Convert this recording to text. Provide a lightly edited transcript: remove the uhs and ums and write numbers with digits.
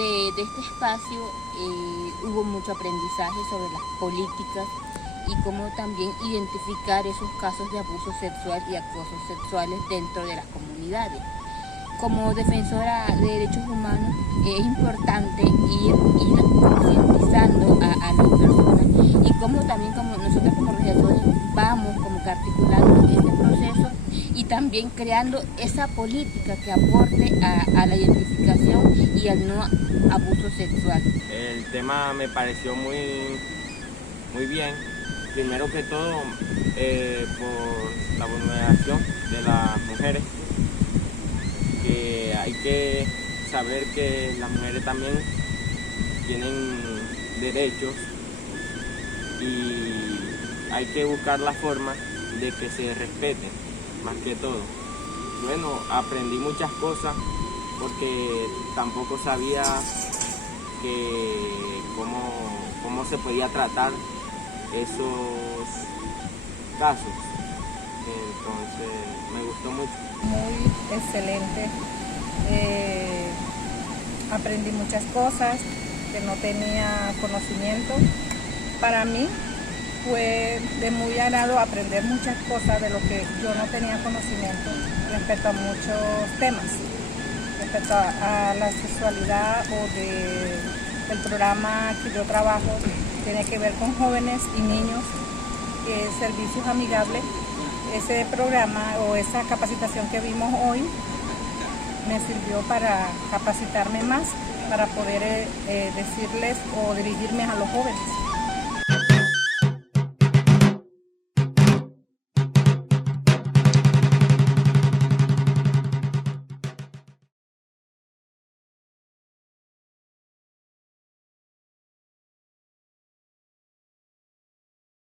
de este espacio hubo mucho aprendizaje sobre las políticas y cómo también identificar esos casos de abuso sexual y acoso sexuales dentro de las comunidades. Como defensora de derechos humanos es importante ir concientizando a las personas y como también como nosotros como organizadores vamos como que articulando este proceso y también creando esa política que aporte a la identificación y al no abuso sexual. El tema me pareció muy bien, primero que todo por la vulneración de las mujeres, que hay que saber que las mujeres también tienen derechos y hay que buscar la forma de que se respeten, más que todo. Bueno, aprendí muchas cosas porque tampoco sabía cómo se podía tratar esos casos. Entonces me gustó mucho. Muy excelente. Aprendí muchas cosas que no tenía conocimiento. Para mí fue de muy agrado aprender muchas cosas de lo que yo no tenía conocimiento respecto a muchos temas. Respecto a la sexualidad o del programa que yo trabajo, tiene que ver con jóvenes y niños, que es Servicios Amigables. Ese programa o esa capacitación que vimos hoy me sirvió para capacitarme más, para poder decirles o dirigirme a los jóvenes.